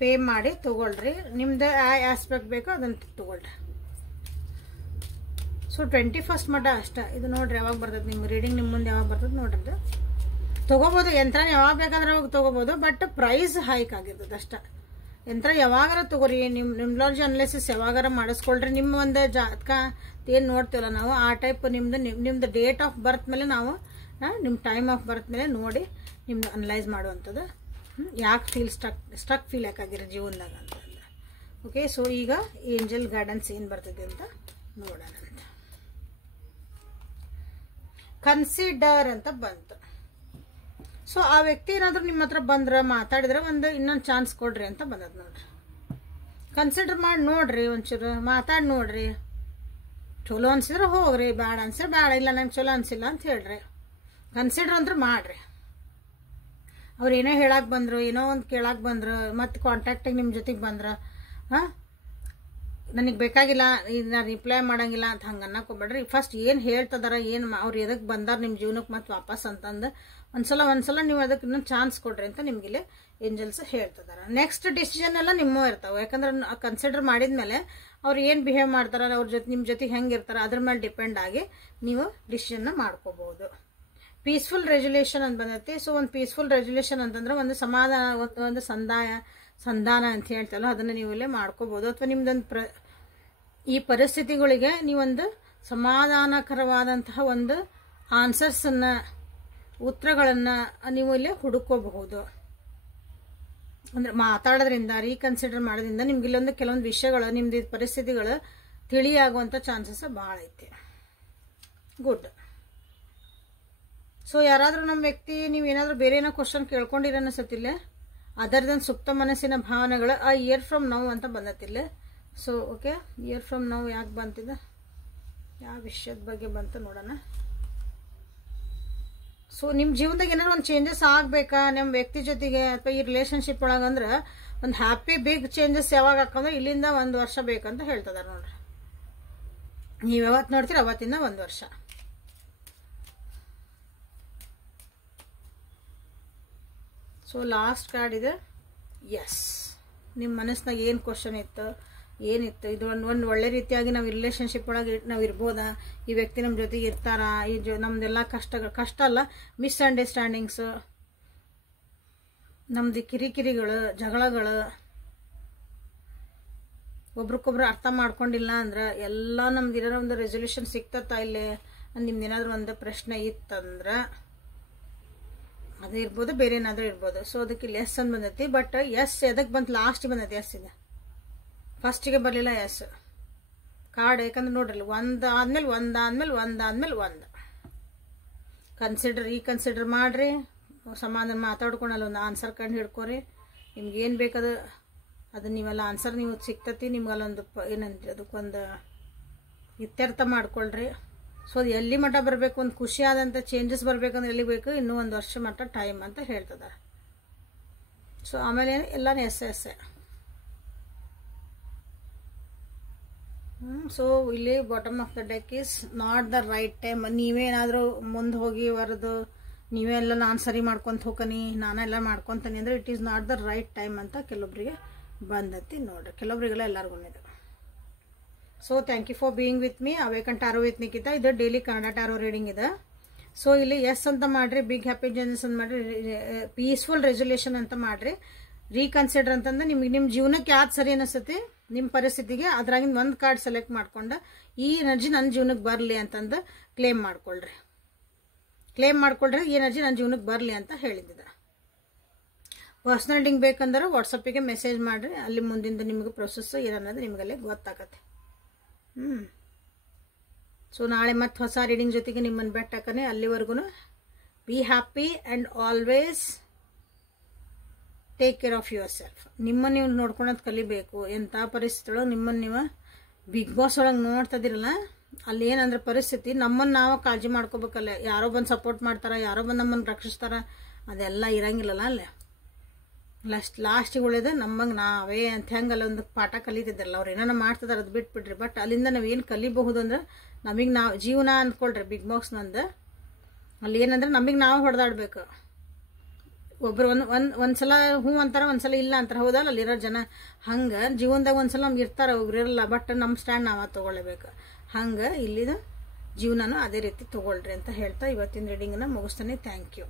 ಪೇ ಮಾಡಿ ತೊಗೊಳ್ರಿ. ನಿಮ್ದು ಆ ಆಸ್ಪೆಕ್ಟ್ ಬೇಕೋ ಅದನ್ನು ತೊಗೊಳ್ರಿ. ಸೊ 21st ಮಟ್ಟ ಅಷ್ಟೇ. ಇದು ನೋಡ್ರಿ ಯಾವಾಗ ಬರ್ತದೆ ನಿಮ್ಗೆ ರೀಡಿಂಗ್, ನಿಮ್ಮ ಮುಂದೆ ಯಾವಾಗ ಬರ್ತದೆ ನೋಡ್ರಿ. ಇದು ತೊಗೋಬೋದು, ಯಂತ್ರ ಯಾವಾಗ ಬೇಕಾದ್ರೆ ಅವಾಗ ತೊಗೋಬೋದು, ಬಟ್ ಪ್ರೈಸ್ ಹೈಕ್ ಆಗಿರ್ತದೆ ಅಷ್ಟೇ. ಯಂತ್ರ ಯಾವಾಗಾರ ತೊಗೋರಿ, ನಿಮ್ಮ ನ್ಯೂಮರಾಲಜಿ ಅನಾಲಿಸಿಸ್ ಯಾವಾಗಾರ ಮಾಡಿಸ್ಕೊಳ್ರಿ. ನಿಮ್ಮ ಒಂದು ಜಾತಕ ಏನು ನೋಡ್ತೀವಲ್ಲ ನಾವು, ಆ ಟೈಪ್ ನಿಮ್ದು ಡೇಟ್ ಆಫ್ ಬರ್ತ್ ಮೇಲೆ ನಾವು ನಿಮ್ಮ ಟೈಮ್ ಆಫ್ ಬರ್ತ್ ಮೇಲೆ ನೋಡಿ ನಿಮ್ದು ಅನಲೈಸ್ ಮಾಡುವಂಥದ್ದು. ಯಾಕೆ ಸ್ಟಕ್ ಫೀಲ್ ಯಾಕಾಗಿರೋ ಜೀವನದಾಗ ಅಂತಂದ್ರೆ. ಓಕೆ, ಸೊ ಈಗ ಏಂಜಲ್ ಗೈಡೆನ್ಸ್ ಏನು ಬರ್ತದೆ ಅಂತ ನೋಡೋಣ ಅಂತ. ಕನ್ಸಿಡರ್ ಅಂತ ಬಂತು. ಸೊ ಆ ವ್ಯಕ್ತಿ ಏನಾದರೂ ನಿಮ್ಮ ಹತ್ರ ಬಂದ್ರೆ ಮಾತಾಡಿದ್ರೆ ಇನ್ನೊಂದು ಚಾನ್ಸ್ ಕೊಡ್ರಿ ಅಂತ ಬಂದದ ನೋಡ್ರಿ. ಕನ್ಸಿಡರ್ ಮಾಡಿ ನೋಡ್ರಿ, ಒಂಚೂರು ಮಾತಾಡಿ ನೋಡ್ರಿ. ಚಲೋ ಅನ್ಸಿದ್ರೆ ಹೋಗ್ರಿ, ಬ್ಯಾಡ ಅನ್ಸಿದ್ರೆ ಬ್ಯಾಡ, ಇಲ್ಲ ನಂಗೆ ಚಲೋ ಅನ್ಸಿಲ್ಲ ಅಂತ ಹೇಳ್ರಿ. ಕನ್ಸಿಡರ್ ಅಂದ್ರೆ ಮಾಡ್ರಿ. ಅವ್ರು ಏನೋ ಹೇಳಕ್ಕೆ ಬಂದ್ರು, ಏನೋ ಒಂದು ಕೇಳಕ್ಕೆ ಬಂದ್ರು, ಮತ್ತು ಕಾಂಟ್ಯಾಕ್ಟಿಗೆ ನಿಮ್ಮ ಜೊತೆಗೆ ಬಂದ್ರೆ ನನಗೆ ಬೇಕಾಗಿಲ್ಲ, ಇದನ್ನ ರಿಪ್ಲೈ ಮಾಡಂಗಿಲ್ಲ ಅಂತ ಹಂಗೆ ಅನ್ನಕ್ಕೆ ಹೋಗ್ಬೇಡ್ರಿ. ಫಸ್ಟ್ ಏನು ಹೇಳ್ತದಾರ, ಏನು ಅವ್ರು ಎದಕ್ಕೆ ಬಂದಾರ ನಿಮ್ಮ ಜೀವನಕ್ಕೆ ಮತ್ತು ವಾಪಸ್ ಅಂತಂದು ಒಂದ್ಸಲ ನೀವು ಅದಕ್ಕೆ ಇನ್ನೊಂದು ಚಾನ್ಸ್ ಕೊಡ್ರಿ ಅಂತ ನಿಮಗಿಲ್ಲಿ ಏಂಜಲ್ಸ್ ಹೇಳ್ತಿದಾರೆ. ನೆಕ್ಸ್ಟ್ ಡಿಸಿಷನ್ ಎಲ್ಲ ನಿಮ್ಮೂ ಇರ್ತಾವೆ. ಯಾಕಂದ್ರೆ ಕನ್ಸಿಡರ್ ಮಾಡಿದ್ಮೇಲೆ ಅವ್ರು ಏನು ಬಿಹೇವ್ ಮಾಡ್ತಾರೆ, ಅವ್ರ ಜೊತೆ ನಿಮ್ಮ ಜೊತೆಗೆ ಹೆಂಗೆ ಇರ್ತಾರೆ ಅದ್ರ ಮೇಲೆ ಡಿಪೆಂಡ್ ಆಗಿ ನೀವು ಡಿಸಿಷನ್ನ ಮಾಡ್ಕೋಬಹುದು. ಪೀಸ್ಫುಲ್ ರೆಜುಲೇಷನ್ ಅಂತ ಬಂದೈತಿ. ಸೊ ಒಂದು ಪೀಸ್ಫುಲ್ ರೆಜುಲೇಷನ್ ಅಂತಂದ್ರೆ ಒಂದು ಸಮಾಧಾನ, ಒಂದು ಸಂಧಾನ ಅಂತ ಹೇಳ್ತಲ್ಲ, ಅದನ್ನು ನೀವು ಇಲ್ಲೇ ಮಾಡ್ಕೋಬಹುದು. ಅಥವಾ ನಿಮ್ದೊಂದು ಈ ಪರಿಸ್ಥಿತಿಗಳಿಗೆ ನೀವೊಂದು ಸಮಾಧಾನಕರವಾದಂತಹ ಒಂದು ಆನ್ಸರ್ಸನ್ನು, ಉತ್ತರಗಳನ್ನು ನೀವು ಇಲ್ಲಿ ಹುಡುಕೋಬಹುದು. ಅಂದ್ರೆ ಮಾತಾಡೋದ್ರಿಂದ, ರೀಕನ್ಸಿಡರ್ ಮಾಡೋದ್ರಿಂದ ನಿಮ್ಗೆ ಇಲ್ಲೊಂದು ಕೆಲವೊಂದು ವಿಷಯಗಳು, ನಿಮ್ದು ಪರಿಸ್ಥಿತಿಗಳು ತಿಳಿಯಾಗುವಂಥ ಚಾನ್ಸಸ್ ಭಾಳ ಐತಿ. ಗುಡ್. ಸೊ ಯಾರಾದರೂ ನಮ್ಮ ವ್ಯಕ್ತಿ ನೀವೇನಾದರೂ ಬೇರೆ ಏನೋ ಕ್ವಶನ್ ಕೇಳ್ಕೊಂಡಿರ ಅನಿಸತ್ತಿಲ್ಲ, ಅದರ್ ದನ್ ಸುಪ್ತ ಮನಸ್ಸಿನ ಭಾವನೆಗಳು ಆ ಇಯರ್ ಫ್ರಮ್ ನೌ ಅಂತ ಬಂದತ್ತಿಲ್ಲ. So okay, year from now ಯಾಕೆ ಬಂತಿದೆ, ಯಾವ ವಿಷಯದ ಬಗ್ಗೆ ಬಂತು ನೋಡೋಣ. ಸೊ ನಿಮ್ಮ ಜೀವನದಾಗ ಏನಾದ್ರು ಒಂದು ಚೇಂಜಸ್ ಆಗಬೇಕಾ ನಿಮ್ಮ ವ್ಯಕ್ತಿ ಜೊತೆಗೆ ಅಥವಾ ಈ ರಿಲೇಷನ್ಶಿಪ್ ಒಳಗಂದ್ರೆ ಒಂದು ಹ್ಯಾಪಿ ಬಿಗ್ ಚೇಂಜಸ್ ಯಾವಾಗ ಹಾಕಂದ್ರೆ ಇಲ್ಲಿಂದ 1 ವರ್ಷ ಬೇಕಂತ ಹೇಳ್ತಿದಾರೆ ನೋಡ್ರಿ. ನೀವು ಯಾವತ್ತು ನೋಡ್ತೀರ ಅವತ್ತಿಂದ 1 ವರ್ಷ. ಸೊ ಲಾಸ್ಟ್ ಕಾರ್ಡ್ ಇದೆ. ಎಸ್, ನಿಮ್ಮ ಮನಸ್ಸಿನಾಗ ಏನು ಕ್ವಶನ್ ಇತ್ತು, ಏನಿತ್ತು, ಇದು ಒಂದು ಒಳ್ಳೆ ರೀತಿಯಾಗಿ ನಾವು ರಿಲೇಷನ್ಶಿಪ್ ಒಳಗೆ ನಾವು ಇರ್ಬೋದಾ, ಈ ವ್ಯಕ್ತಿ ನಮ್ಮ ಜೊತೆಗೆ ಇರ್ತಾರಾ, ನಮ್ದೆಲ್ಲ ಕಷ್ಟ ಅಲ್ಲ, ಮಿಸ್ಅಂಡರ್ಸ್ಟ್ಯಾಂಡಿಂಗ್ಸ್, ನಮ್ದು ಕಿರಿಕಿರಿಗಳು, ಜಗಳಗಳು, ಒಬ್ರಿಗೊಬ್ರು ಅರ್ಥ ಮಾಡ್ಕೊಂಡಿಲ್ಲ ಅಂದ್ರೆ ಎಲ್ಲ ನಮ್ದು ಏನಾರ ಒಂದು ರೆಸೊಲ್ಯೂಷನ್ ಸಿಗ್ತತ್ತಾ ಇಲ್ಲೇ, ನಿಮ್ದೇನಾದ್ರೂ ಒಂದು ಪ್ರಶ್ನೆ ಇತ್ತಂದ್ರೆ ಅದು ಇರ್ಬೋದು, ಬೇರೆ ಏನಾದರೂ ಇರ್ಬೋದು. ಸೊ ಅದಕ್ಕೆ ಇಲ್ಲಿ ಎಸ್ ಅಂತ ಬಂದೈತಿ. ಬಟ್ ಎಸ್ ಎದಕ್ಕೆ ಬಂತು, ಲಾಸ್ಟಿಗೆ ಬಂದೈತಿ ಎಸ್ ಇದೆ, ಫಸ್ಟಿಗೆ ಬರಲಿಲ್ಲ ಎಸ್ ಕಾರ್ಡ್. ಯಾಕಂದ್ರೆ ನೋಡ್ರಿ, ಒಂದಾದ್ಮೇಲೆ ಒಂದು ರೀಕನ್ಸಿಡರ್ ಮಾಡ್ರಿ, ಸಮಾಧಾನ ಮಾತಾಡ್ಕೊಂಡಲ್ಲ ಒಂದು ಆನ್ಸರ್ ಕಂಡು ಹಿಡ್ಕೊರಿ. ನಿಮ್ಗೆ ಏನು ಬೇಕದು ಅದು ನೀವೆಲ್ಲ ಆನ್ಸರ್ ನೀವು ಸಿಗ್ತತಿ. ನಿಮ್ಗಲ್ಲೊಂದು ಏನಂತೀರಿ ಅದಕ್ಕೊಂದು ಇತ್ಯರ್ಥ ಮಾಡ್ಕೊಳ್ರಿ. ಸೊ ಅದು ಎಲ್ಲಿ ಮಟ್ಟ ಬರಬೇಕು, ಒಂದು ಖುಷಿಯಾದಂಥ ಚೇಂಜಸ್ ಬರಬೇಕಂದ್ರೆ ಎಲ್ಲಿ ಬೇಕು, ಇನ್ನೂ 1 ವರ್ಷ ಮಟ್ಟ ಟೈಮ್ ಅಂತ ಹೇಳ್ತದೆ. ಸೊ ಆಮೇಲೆ ಎಲ್ಲನೂ ಎಸ್. ಸೊ ಇಲ್ಲಿ bottom of the deck is not the right time. ನೀವೇನಾದರೂ ಮುಂದೆ ಹೋಗಿ ಬರೋದು, ನೀವೇ ಎಲ್ಲ ನಾನು ಸರಿ ಮಾಡ್ಕೊತ ಹೋಗ್ಕನಿ, ನಾನೆಲ್ಲ ಮಾಡ್ಕೊತಾನೆ ಅಂದರೆ it is not the right time ಅಂತ ಕೆಲವೊಬ್ಬರಿಗೆ ಬಂದತಿ ನೋಡ್ರಿ. ಕೆಲವೊಬ್ಬರಿಗೆಲ್ಲ ಎಲ್ಲರಿಗೂ ಇದೆ. So thank you for being with me. Awaken ಟಾರೋ with Nikhita. ಇದು ಡೈಲಿ ಕನ್ನಡ ಟಾರೋ ರೀಡಿಂಗ್ ಇದೆ. ಸೊ ಇಲ್ಲಿ ಎಸ್ ಅಂತ ಮಾಡ್ರಿ, ಬಿಗ್ ಹ್ಯಾಪಿ ಚೇಂಜಸ್ ಅಂತ ಮಾಡ್ರಿ, ಪೀಸ್ಫುಲ್ ರೆಸೊಲ್ಯೂಷನ್ ಅಂತ ಮಾಡ್ರಿ, ರೀಕನ್ಸಿಡರ್ ಅಂತಂದ್ರೆ ನಿಮ್ಗೆ ನಿಮ್ಮ ಜೀವನಕ್ಕೆ ಯಾವ್ದು ಸರಿ ಅನಿಸ್ತತಿ ನಿಮ್ಮ ಪರಿಸ್ಥಿತಿಗೆ ಅದ್ರಾಗಿಂದ ಒಂದು ಕಾರ್ಡ್ ಸೆಲೆಕ್ಟ್ ಮಾಡ್ಕೊಂಡು ಈ ಎನರ್ಜಿ ನನ್ನ ಜೀವನಕ್ಕೆ ಬರಲಿ ಅಂತಂದು ಕ್ಲೇಮ್ ಮಾಡ್ಕೊಳ್ರಿ. ಈ ಎನರ್ಜಿ ನನ್ನ ಜೀವನಕ್ಕೆ ಬರಲಿ ಅಂತ ಹೇಳಿದ್ದೆ. ಪರ್ಸನಲ್ ರೀಡಿಂಗ್ ಬೇಕಂದ್ರೆ ವಾಟ್ಸಪ್ಪಿಗೆ ಮೆಸೇಜ್ ಮಾಡ್ರಿ, ಅಲ್ಲಿ ಮುಂದಿಂದ ನಿಮಗೆ ಪ್ರೊಸೆಸ್ ಏನನ್ನೋದು ನಿಮಗಲ್ಲೇ ಗೊತ್ತಾಗತ್ತೆ. ಸೊ ನಾಳೆ ಮತ್ತೆ ಹೊಸ ರೀಡಿಂಗ್ ಜೊತೆಗೆ ನಿಮ್ಮನ್ನು ಬೆಟ್ಟಾಕನೆ. ಅಲ್ಲಿವರೆಗೂ be happy and always take care of your self. ನಿಮ್ಮನ್ನು ನೀವು ನೋಡ್ಕೊಳೋದು ಕಲಿಬೇಕು. ಎಂಥ ಪರಿಸ್ಥಿತಿಯೊಳಗೆ ನಿಮ್ಮನ್ನು ನೀವು ಬಿಗ್ ಬಾಸ್ ಒಳಗೆ ನೋಡ್ತದಿರಲ್ಲ, ಅಲ್ಲಿ ಏನಂದ್ರೆ ಪರಿಸ್ಥಿತಿ ನಮ್ಮನ್ನು ನಾವು ಕಾಳಜಿ ಮಾಡ್ಕೋಬೇಕಲ್ಲ. ಯಾರೋ ಬಂದು ಸಪೋರ್ಟ್ ಮಾಡ್ತಾರೆ, ಯಾರೋ ಬಂದು ನಮ್ಮನ್ನು ರಕ್ಷಿಸ್ತಾರ, ಅದೆಲ್ಲ ಇರಂಗಿಲ್ಲಲ್ಲ ಅಲ್ಲೇ. ಲಾಸ್ಟಿಗೆ ಉಳಿದ ನಮ್ಮಂಗೆ ನಾವೇ ಅಂತ ಹೆಂಗಲ್ಲ ಒಂದು ಪಾಠ ಕಲಿತಿದ್ದಾರಲ್ಲ, ಅವ್ರು ಏನಾರ ಮಾಡ್ತಿದಾರೆ ಅದು ಬಿಟ್ಬಿಡ್ರಿ. ಬಟ್ ಅಲ್ಲಿಂದ ನಾವು ಏನು ಕಲಿಬಹುದು ಅಂದ್ರೆ ನಮಗೆ ನಾವು ಜೀವನ ಅಂದ್ಕೊಳ್ರಿ. ಬಿಗ್ ಬಾಸ್ ನಂದು ಅಲ್ಲಿ ಏನಂದ್ರೆ ನಮಗೆ ನಾವು ಹೊಡೆದಾಡ್ಬೇಕು. ಒಬ್ರು ಒಂದ್ಸಲ ಹ್ಞೂ ಅಂತಾರ, ಒಂದ್ಸಲ ಇಲ್ಲ ಅಂತಾರ. ಹೌದಲ್ಲ, ಅಲ್ಲಿರೋ ಜನ ಹಂಗೆ ಜೀವನದಾಗ ಒಂದ್ಸಲ ನಮ್ಗೆ ಇರ್ತಾರ, ಒಬ್ರು ಇರಲ್ಲ. ಬಟ್ ನಮ್ಮ ಸ್ಟ್ಯಾಂಡ್ ನಾವ ತೊಗೊಳ್ಬೇಕು. ಹಂಗೆ ಇಲ್ಲಿದ ಜೀವನನೂ ಅದೇ ರೀತಿ ತೊಗೊಳ್ರಿ ಅಂತ ಹೇಳ್ತಾ ಇವತ್ತಿನ ರೀಡಿಂಗನ್ನ ಮುಗಿಸ್ತಾನೆ. Thank you.